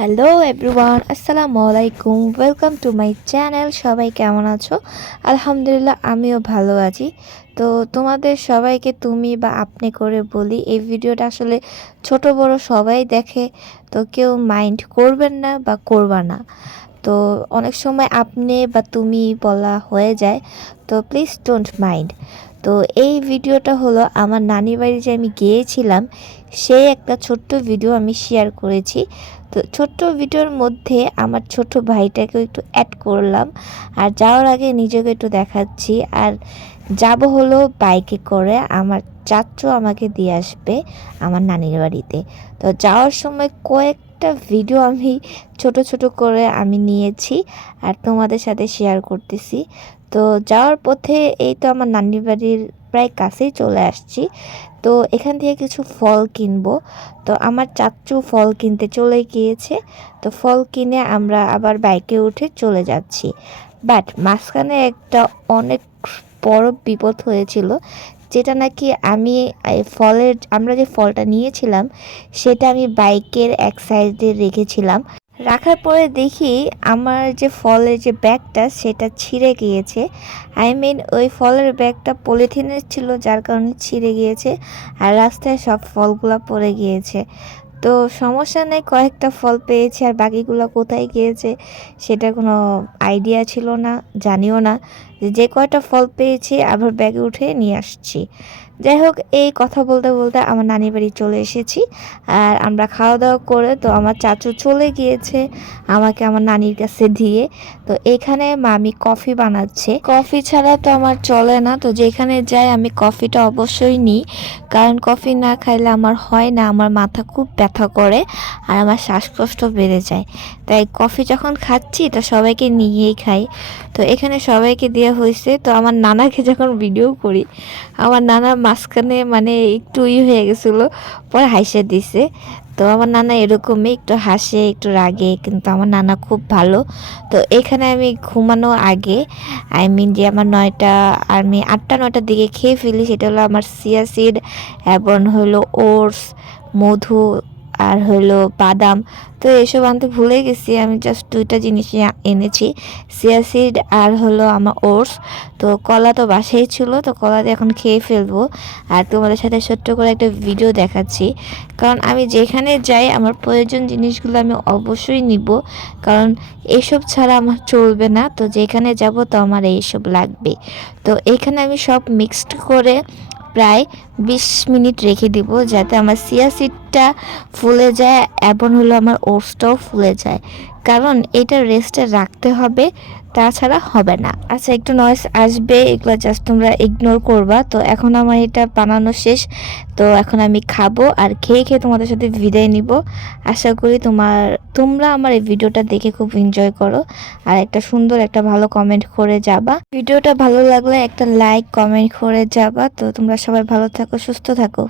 Hello everyone, আসসালামু আলাইকুম। Welcome to my channel. সবাই কেমন আছো? আলহামদুলিল্লাহ, আমিও ভালো আছি। তো তোমাদের সবাইকে তুমি বা আপনি করে বলি, এই ভিডিওটা আসলে ছোট বড় সবাই দেখে, তো কেউ মাইন্ড করবেন না বা করবা না। তো অনেক সময় আপনি বা তুমি বলা হয়ে যায়, তো প্লিজ ডোন্ট মাইন্ড। তো এই ভিডিওটা হলো আমার নানির বাড়ি যে আমি গিয়েছিলাম, সেই একটা ছোট্ট ভিডিও আমি শেয়ার করেছি। তো ছোট্ট ভিডিওর মধ্যে আমার ছোট ভাইটাকেও একটু অ্যাড করলাম। আর যাওয়ার আগে নিজেকে একটু দেখাচ্ছি। আর যাব হলো বাইকে করে, আমার চাচু আমাকে দিয়ে আসবে আমার নানির বাড়িতে। তো যাওয়ার সময় কয়েকটা ভিডিও আমি ছোট ছোট করে আমি নিয়েছি আর তোমাদের সাথে শেয়ার করতেছি। তো যাওয়ার পথে এই তো আমার নানির বাড়ির প্রায় কাছেই চলে আসছি। তো এখান থেকে কিছু ফল কিনবো। তো আমার চাচ্চু ফল কিনতে চলে গিয়েছে। তো ফল কিনে আমরা আবার বাইকে উঠে চলে যাচ্ছি। বাট মাঝখানে একটা অনেক বড় বিপদ হয়েছিল, যেটা নাকি আমরা যে ফলটা নিয়েছিলাম সেটা আমি বাইকের এক সাইডে রেখেছিলাম। রাখার পরে দেখি আমার যে ফলের যে ব্যাগটা সেটা ছিঁড়ে গিয়েছে। ওই ফলের ব্যাগটা পলিথিনের ছিল, যার কারণে ছিঁড়ে গিয়েছে আর রাস্তায় সব ফলগুলা পড়ে গিয়েছে। তো সমস্যা নেই, কয়েকটা ফল পেয়েছি আর বাকিগুলো কোথায় গিয়েছে সেটা কোনো আইডিয়া ছিল না, জানিও না। যে কয়টা ফল পেয়েছি আবার ব্যাগে উঠে নিয়ে আসছি। যাই হোক, এই কথা বলতে বলতে আমার নানির বাড়ি চলে এসেছি। আর আমরা খাওয়া দাওয়া করে তো আমার চাচু চলে গিয়েছে আমাকে আমার নানির কাছে দিয়ে। তো এখানে মামি কফি বানাচ্ছে। কফি ছাড়া তো আমার চলে না, তো যেখানে যাই আমি কফিটা অবশ্যই নিই, কারণ কফি না খাইলে আমার হয় না, আমার মাথা খুব ব্যথা করে আর আমার শ্বাসকষ্ট বেড়ে যায়। তাই কফি যখন খাচ্ছি তো সবাইকে নিয়েই খাই। তো এখানে সবাইকে দেওয়া হয়েছে। তো আমার নানাকে যখন ভিডিও করি, আমার নানার মাঝখানে মানে একটু হয়ে গেছিলো, পরে হাসে দিছে। তো আমার নানা এরকমই, একটু হাসে একটু রাগে, কিন্তু আমার নানা খুব ভালো। তো এখানে আমি ঘুমানো আগে, যে আমার 9টা, আমি 8টা 9টার দিকে খেয়ে ফেলি। সেটা হলো আমার চিয়া সিড এবং হলো ওটস, মধু আর হলো বাদাম। তো এসব আনতে ভুলে গেছি, আমি জাস্ট দুইটা জিনিসই এনেছি, চিয়া সিড আর হলো আমার ওটস। তো কলা তো বাসায় ছিল, তো কলা দিয়ে এখন খেয়ে ফেলবো। আর তোমাদের সাথে ছোট্ট করে একটা ভিডিও দেখাচ্ছি, কারণ আমি যেখানে যাই আমার প্রয়োজন জিনিসগুলো আমি অবশ্যই নিব, কারণ এসব ছাড়া আমার চলবে না। তো যেখানে যাব তো আমার এইসব লাগবে। তো এখানে আমি সব মিক্সড করে প্রায় 20 মিনিট রেখে দিব, যাতে আমার চিয়া সিডটা ফুলে যায় এবং হলো আমার ওটসটাও ফুলে যায়, কারণ এটা রেস্টে রাখতে হবে, তাছাড়া হবে না। আচ্ছা, একটু নয়েজ আসবে, এগুলো জাস্ট তোমরা ইগনোর করবা। তো এখন আমার এটা বানানো শেষ। তো এখন আমি খাবো আর খেয়ে খেয়ে তোমাদের সাথে বিদায় নিব। আশা করি তোমরা আমার এই ভিডিওটা দেখে খুব এনজয় করো আর একটা সুন্দর একটা ভালো কমেন্ট করে যাবা। ভিডিওটা ভালো লাগলে একটা লাইক কমেন্ট করে যাবা। তো তোমরা সবাই ভালো থাকো, সুস্থ থাকো।